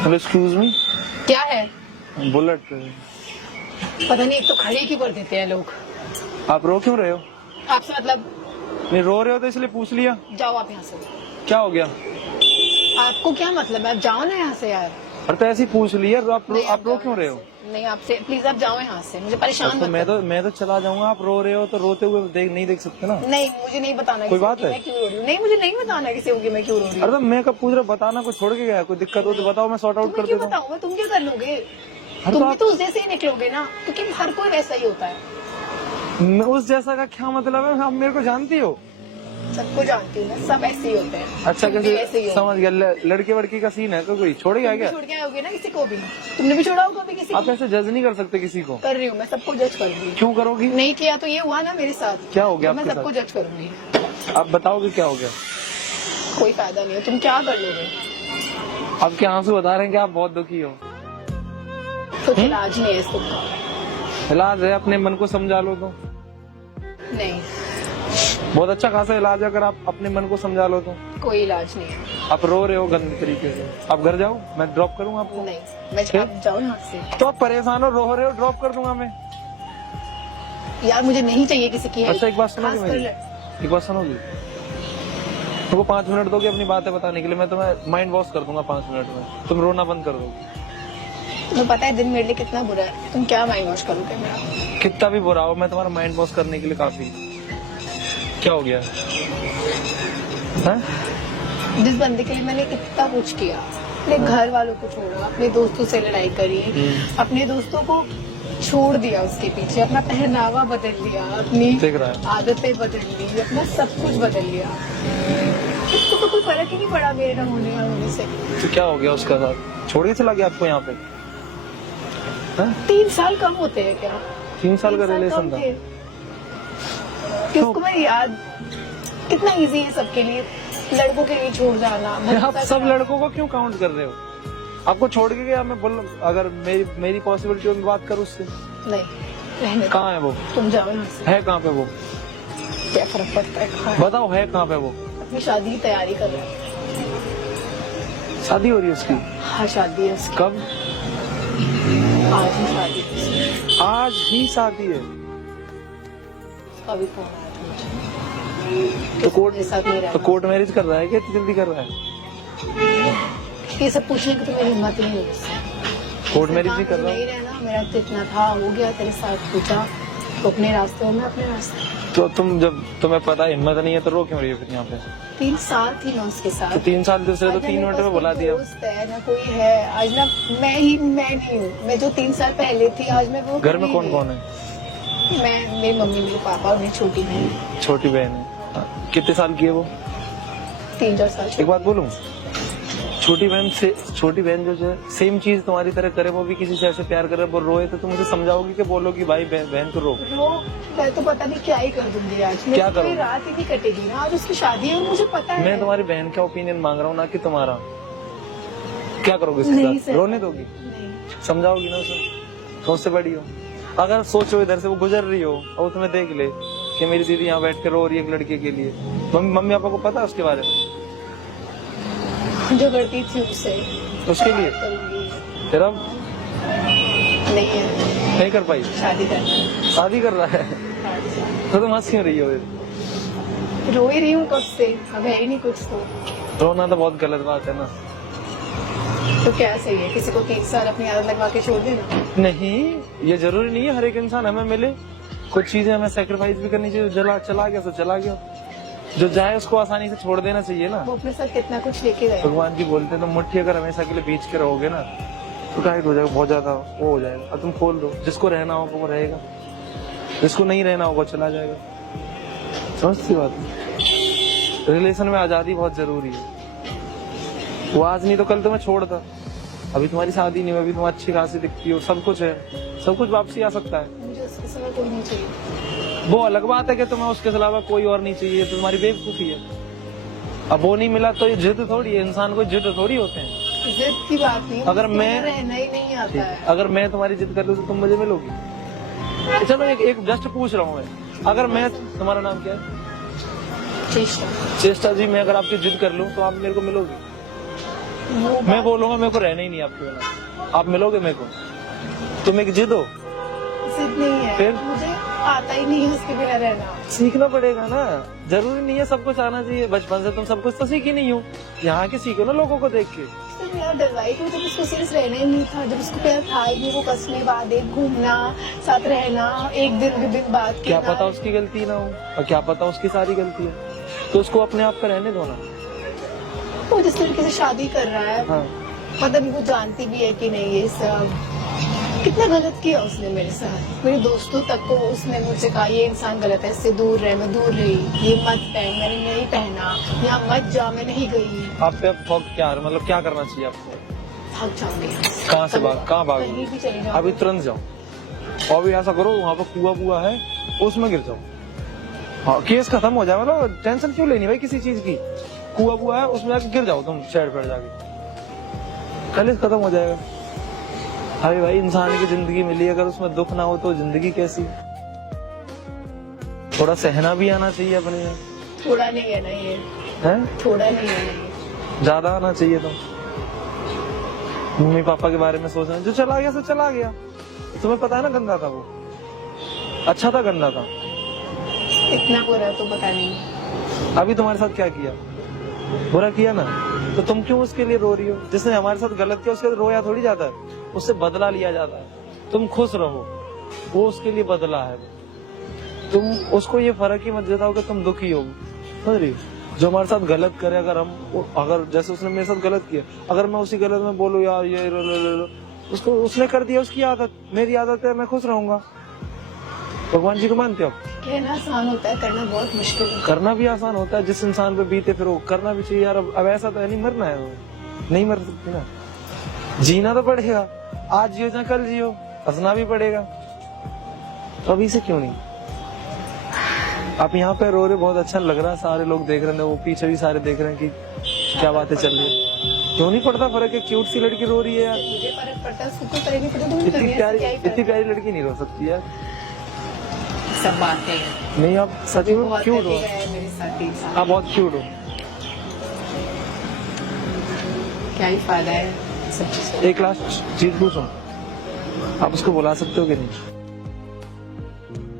Hello excuse me. क्या है? Bullet. पता नहीं, एक तो खड़े क्यों कर देते हैं लोग। आप रो क्यों रहे हो? आपसे मतलब? नहीं रो रहे हो तो इसलिए पूछ लिया। जाओ आप यहाँ से। क्या हो गया? आपको क्या मतलब है? आप जाओ ना यहाँ से यार। और तो ऐसे ही पूछ लिया। आप रो जाओ क्यों रहे हो? यहाँ से। नहीं, आपसे प्लीज आप जाओ यहाँ से, मुझे परेशान तो मत करो। मैं तो चला जाऊंगा। आप रो रहे हो तो रोते हुए नहीं देख सकते ना। नहीं, मुझे नहीं बताना कोई किसी बात को कि है? मैं क्यों रो रही हूँ। नहीं, मुझे नहीं बताना किसी को कि मैं क्यों रो रही अरे हूँ। तो मैं कब पूछ रहा, बताना। कोई छोड़ के गया? कोई दिक्कत हो तो बताओ, मैं सॉर्ट आउट तुम्हें कर क्यों देता हूँ। बताऊंगा? तुम क्या कर लोगे? तो तुम भी आप- तो उस जैसे ही निकलोगे ना, क्योंकि हर कोई वैसा ही होता है। उस जैसा का क्या मतलब है? आप मेरे को जानती हो? सबको जानती हूँ मैं, सब ऐसे ही होते हैं। अच्छा, तुम भी ऐसे ही कैसे हो। समझ गया? लड़के वड़की का सीन है तो कोई छोड़ गया तुम भी क्या? छोड़ के आओगे ना किसी को भी। तुमने भी छोड़ा होगा कभी किसी आप को। ऐसे जज नहीं कर सकते किसी को। कर रही हूँ, मैं सबको जज करूंगी। क्यों करोगी? नहीं किया तो ये हुआ ना मेरे साथ। क्या हो गया तो मैं आपके सबको साथ? जज करूंगी। आप बताओगे क्या हो गया? कोई फायदा नहीं है, तुम क्या कर लोगे? आपके आंसू बता रहे हैं कि आप बहुत दुखी हो। कुछ इलाज नहीं है इस दुख का। इलाज है, अपने मन को समझा लो तो। नहीं, बहुत अच्छा खासा इलाज है अगर आप अपने मन को समझा लो तो। कोई इलाज नहीं है। आप रो रहे हो गंदे तरीके से। आप घर जाओ, मैं ड्रॉप करूँ आपको। नहीं, मैं आप जाओ यहाँ से। तो आप परेशान हो, रो रहे हो, ड्रॉप कर दूंगा मैं। यार मुझे नहीं चाहिए किसी की help। अच्छा, एक बात सुनोगी खासकर मेरी? एक बात सुनोगी? तुमको 5 मिनट दोगे अपनी बातें बताने के लिए? मैं तुम्हें माइंड वॉश कर दूंगा 5 मिनट में। तुम रोना बंद कर दोगे। तुम्हें पता है दिन मेरे लिए कितना बुरा है। तुम क्या माइंड वॉश करोगे मेरा? कितना भी बुरा हो, मैं तुम्हारा माइंड वॉश करने के लिए काफी। क्या हो गया है? जिस बंदे के लिए मैंने इतना कुछ किया, अपने घर वालों को छोड़ा, अपने दोस्तों से लड़ाई करी, अपने दोस्तों को छोड़ दिया उसके पीछे, अपना पहनावा बदल लिया, अपनी देख रहा है। आदतें बदल ली, अपना सब कुछ बदल लिया। उसको तो कोई फर्क ही नहीं पड़ा मेरे ना होने और होने से। तो क्या हो गया उसका साथ? छोड़ के चला गया आपको यहाँ पे? हैं? 3 साल कम होते हैं क्या? 3 साल का 3 रिलेशन कम था। थे। कि उसको मैं याद, कितना इजी है सबके लिए, लड़कों के लिए छोड़ जाना। आप सब लड़कों को क्यों काउंट कर रहे हो? आपको छोड़ के गया, मैं बोल, अगर मेरी पॉसिबिलिटी में बात करूँ उससे। नहीं, रहने दो। कहाँ है वो? तुम जाओ यहाँ से। है कहाँ पे वो? क्या फर्क पड़ता है कहाँ है? बताओ, है कहाँ पे वो? अपनी शादी की तैयारी कर रहे हैं। शादी हो रही है उसकी? हाँ, शादी है उसकी। कब? आज ही शादी है उसकी। आज ही शादी है? उसका भी फोन आया था मुझे। तो कोर्ट मेरे साथ नहीं तो रहना। कोर्ट मैरिज कर रहा है क्या? इतनी जल्दी कर रहा है? ये सब पूछने की तो मेरी हिम्मत नहीं होगी। कोर्ट मैरिज ही कर रहा नहीं है? रहना, मेरा तो इतना था, हो गया तेरे साथ, पूछा तो अपने रास्ते और मैं अपने रास्ते। तो तुम, जब तुम्हें पता है हिम्मत नहीं है तो रो क्यों रही हो फिर यहाँ पे? 3 साल थी मैं उसके साथ। तो 3 साल दूसरे तो आज ना 3 मेरे मिनट पास में बुला कोई दिया। दोस्त है ना कोई है। आज ना मैं नहीं हूँ। मैं जो 3 साल पहले थी, आज मैं वो घर में नहीं कौन हूँ। कौन है? मैं, मेरी मम्मी, मेरे पापा और मेरी छोटी बहन। छोटी बहन है। हाँ, कितने साल की है वो? 3-4 साल। एक बात बोलूं, छोटी बहन जो है सेम चीज तुम्हारी तरह करे, वो भी किसी से ऐसे प्यार करे, वो रोए तो तुम उसे समझाओगी कि बोलोगी भाई बहन को रो? मैं तो पता नहीं क्या ही कर दूंगी आज। क्या मेरी करोगी? रात ही नहीं कटेगी ना। आज उसकी शादी है और मुझे पता है। मैं तुम्हारी बहन का ओपिनियन मांग रहा हूँ, ना कि तुम्हारा। क्या करोगे इसके नहीं साथ? सर। रोने दोगी? नहीं। समझाओगी ना उसे? तो उससे बड़ी हो। अगर सोचो इधर से वो गुजर रही हो और वो तुम्हें देख ले कि मेरी दीदी यहाँ बैठ कर रो रही है एक लड़के के लिए, मम्मी पापा को पता है उसके बारे में? जो करती थी उससे उसके लिए करूंगी। फिर अब नहीं है, नहीं कर पाई? शादी करना है। शादी कर रहा है तो तुम हंस क्यों रही हो? रो ही रही हूँ कब से, अब है ही नहीं कुछ तो। रोना तो बहुत गलत बात है ना। तो क्या सही है किसी को 3 साल अपनी आदत लगवा के छोड़ देना? नहीं, ये जरूरी नहीं है हर एक इंसान हमें मिले। कुछ चीजें हमें सेक्रीफाइस भी करनी चाहिए। चला गया तो चला गया, जो जाए उसको आसानी से छोड़ देना चाहिए ना। वो अपने साथ कितना कुछ लेके गए। भगवान जी बोलते हैं, तो मुट्ठी अगर हमेशा के लिए बीच के रहोगे ना तो टाइट हो जाएगा, बहुत ज्यादा वो हो जाएगा। और तुम खोल दो, जिसको रहना होगा वो रहेगा, जिसको नहीं रहना होगा चला जाएगा। समझती बात? रिलेशन में आजादी बहुत जरूरी है। वो आज नहीं तो कल तुम्हें छोड़ता। अभी तुम्हारी शादी नहीं हुई, अभी तुम अच्छी खासी दिखती हो, सब कुछ है, सब कुछ वापसी आ सकता है। मुझे उसके समय कोई नहीं चाहिए। वो अलग बात है कि तुम्हें उसके अलावा कोई और नहीं चाहिए, तुम्हारी बेवकूफी है। अब वो नहीं मिला तो ये जिद थोड़ी है, इंसान को जिद थोड़ी होते हैं। जिद की बात नहीं, अगर मुझे मैं- रहना ही नहीं आता है। अगर मैं तुम्हारी जिद कर लूं तो तुम मुझे मिलोगी? चलो एक जस्ट पूछ रहा हूँ मैं, अगर मैं, तुम्हारा नाम क्या है? चेष्टा। चेष्टा जी, मैं अगर आपकी जिद कर लूं तो आप मेरे को मिलोगी? वो मैं बोलूंगा मेरे को रहना ही नहीं आपके बिना, आप मिलोगे मेरे को? तुम एक जिद हो, जिद नहीं है, फिर? मुझे आता ही नहीं है उसके बिना रहना। सीखना पड़ेगा ना, जरूरी नहीं है सब कुछ आना चाहिए। बचपन से तुम सब कुछ तो सीखी नहीं हो, यहाँ के सीखो ना लोगों को देख के। उसने मेरा डरवाई थी, जब उसको सीरियस रहना ही नहीं था, जब उसको प्यार था ही नहीं, वो कसमें वादे, घूमना, साथ रहना, एक दिन बाद क्या पता उसकी गलती ना हो, और क्या पता उसकी सारी गलती है, तो उसको अपने आप का रहने दो ना। वो जिस लड़के से शादी कर रहा है, हाँ। पता नहीं वो जानती भी है कि नहीं ये सब। कितना गलत किया उसने मेरे साथ, मेरे दोस्तों तक को उसने मुझसे कहा ये इंसान गलत है, इससे दूर रहे, मैं दूर रही, ये मत पहन, मैंने नहीं पहना, यहाँ मत जा, मैं नहीं गई। आप पे अब थॉक क्या है, मतलब क्या करना चाहिए आपको? भाग जाऊंगी। कहाँ से भाग, कहाँ भाग? कहीं भी चली जाऊँ। अभी तुरंत जाओ, और भी ऐसा करो वहाँ पर कुआ है उसमें गिर जाओ। हाँ, केस खत्म हो जाए, मतलब टेंशन क्यों लेनी भाई किसी चीज की। कुआ है उसमें जाके गिर जाओ तुम, साइड पर जाके, कल खत्म हो जाएगा। अरे भाई इंसान की जिंदगी मिली, अगर उसमें दुख ना हो तो जिंदगी कैसी? थोड़ा सहना भी आना चाहिए अपने में। थोड़ा नहीं है ना ये, हैं? थोड़ा नहीं है ना ये। ज्यादा आना चाहिए। तो मम्मी पापा के बारे में सोचना, जो चला गया सो चला गया। तुम्हें पता है ना गंदा था वो, अच्छा था गंदा था। इतना बुरा तो पता नहीं। अभी तुम्हारे साथ क्या किया, बुरा किया ना, तो तुम क्यों उसके लिए रो रही हो? जिसने हमारे साथ गलत किया उसके लिए रोया थोड़ी जाता है, उससे बदला लिया जाता है। तुम खुश रहो, वो उसके लिए बदला है। तुम उसको ये फर्क ही मत जताओ कि तुम दुखी हो, समझ रही हो? जो हमारे साथ गलत करे, अगर जैसे उसने मेरे साथ गलत किया, अगर मैं उसी गलत में बोलूं यार ये उसको उसने कर दिया, उसकी आदत, मेरी आदत है, मैं खुश रहूंगा। भगवान जी को मानते हो? कहना आसान होता है, करना बहुत मुश्किल है। करना भी आसान होता है, जिस इंसान पे बीते फिर वो करना भी चाहिए यार। अब ऐसा तो है नहीं, मरना है, नहीं मर सकती ना, जीना तो पड़ेगा। आज जियो चाहे कल जियो, हंसना भी पड़ेगा, तो अभी से क्यों नहीं? आप यहाँ पे रो रहे, बहुत अच्छा लग रहा है, सारे लोग देख रहे हैं, वो पीछे भी सारे देख रहे हैं कि क्या बातें चल रही है। क्यों नहीं पड़ता फर्क है? क्यूट सी लड़की रो रही है यार, मुझे फर्क पड़ता है, उसको कोई फर्क नहीं पड़ता। इतनी प्यारी लड़की नहीं रो सकती यार। सब बातें नहीं, आप सच में क्यूट हो, मेरे साथ। आप बहुत क्यूट हो। क्या ही फायदा है सब चीज का। एक लास्ट चीज पूछूं, आप उसको बुला सकते हो कि नहीं?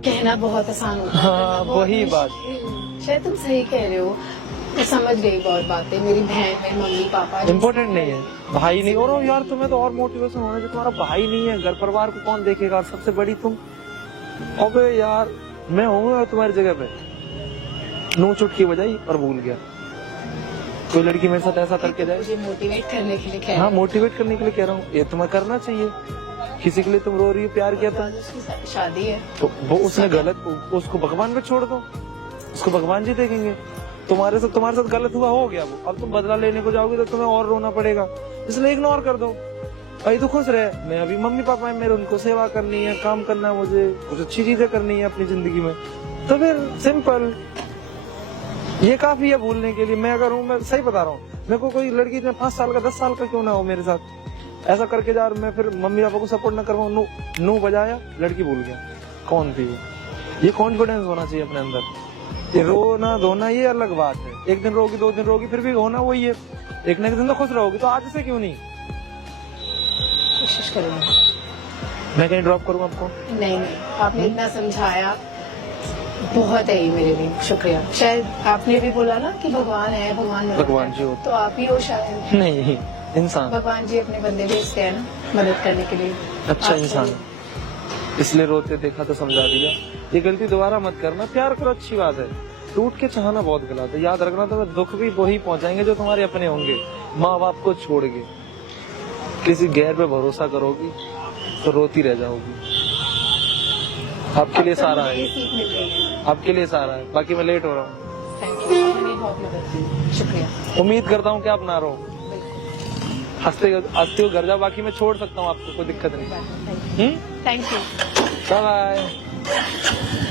कहना बहुत आसान होता है, हाँ, बहुत वही बात। मुश्किल। शायद तुम सही कह रहे हो, मैं समझ गई बहुत बातें। मेरी बहन, मेरे मम्मी पापा इम्पोर्टेंट नहीं है, भाई नहीं। और यार तुम्हें तो और मोटिवेशन होना चाहिए, तुम्हारा भाई नहीं है, घर परिवार को कौन देखेगा, और सबसे बड़ी तुम। अबे यार मैं हूँ तुम्हारी जगह पे, नो चुट की बजाई और भूल गया। कोई लड़की मेरे साथ ऐसा करके जाए, मुझे मोटिवेट करने के लिए कह हाँ मोटिवेट करने के लिए कह रहा हूँ, ये तुम्हें करना चाहिए। किसी के लिए तुम रो रही हो, प्यार किया तो उसकी शादी है, तो वो उसने गलत, उसको भगवान पे छोड़ दो, उसको भगवान जी देखेंगे। तुम्हारे साथ गलत हुआ, हो गया वो, अब तुम बदला लेने को जाओगे तो तुम्हें और रोना पड़ेगा, इसलिए इग्नोर कर दो। भाई तो खुश रहे, मैं अभी मम्मी पापा है मेरे, उनको सेवा करनी है, काम करना है, मुझे कुछ अच्छी चीजें करनी है अपनी जिंदगी में, तो फिर सिंपल, ये काफी है भूलने के लिए। मैं अगर हूँ, मैं सही बता रहा हूँ, मेरे को कोई लड़की 5 साल का 10 साल का क्यों ना हो मेरे साथ, ऐसा करके जा, मैं फिर मम्मी पापा को सपोर्ट ना करवाऊँ, नो बजाया, लड़की भूल गया कौन थी वो। ये कॉन्फिडेंस होना चाहिए अपने अंदर। ये रोना धोना ये अलग बात है, एक दिन रोगी 2 दिन रोगी, फिर भी होना वही है, एक ना एक दिन तो खुश रहोगी, तो आज से क्यों नहीं? कोशिश करूंगा। मैं कहीं ड्रॉप करूँ आपको? नहीं, आपने इतना समझाया, बहुत है ये मेरे लिए, शुक्रिया। शायद आपने भी बोला ना कि भगवान है, भगवान जी होते, तो आप ही हो शायद। नहीं, इंसान। भगवान जी अपने बंदे भेजते हैं ना मदद करने के लिए। अच्छा इंसान, इसलिए रोते देखा तो समझा दिया। ये गलती दोबारा मत करना, प्यार करो, अच्छी बात है, टूट के चाहना बहुत गलत है। याद रखना, तुम्हें दुख भी वही पहुंचाएंगे जो तुम्हारे अपने होंगे। माँ बाप को छोड़ के किसी गैर पे भरोसा करोगी तो रोती रह जाओगी। आपके लिए सारा है, आपके लिए सारा है, बाकी मैं लेट हो रहा हूँ। थैंक यू, आपने बहुत मदद की, शुक्रिया। उम्मीद करता हूँ कि आप ना रहो, हंसते हो घर जाओ, बाकी मैं छोड़ सकता हूँ आपको, कोई दिक्कत नहीं। Thank you. Bye bye.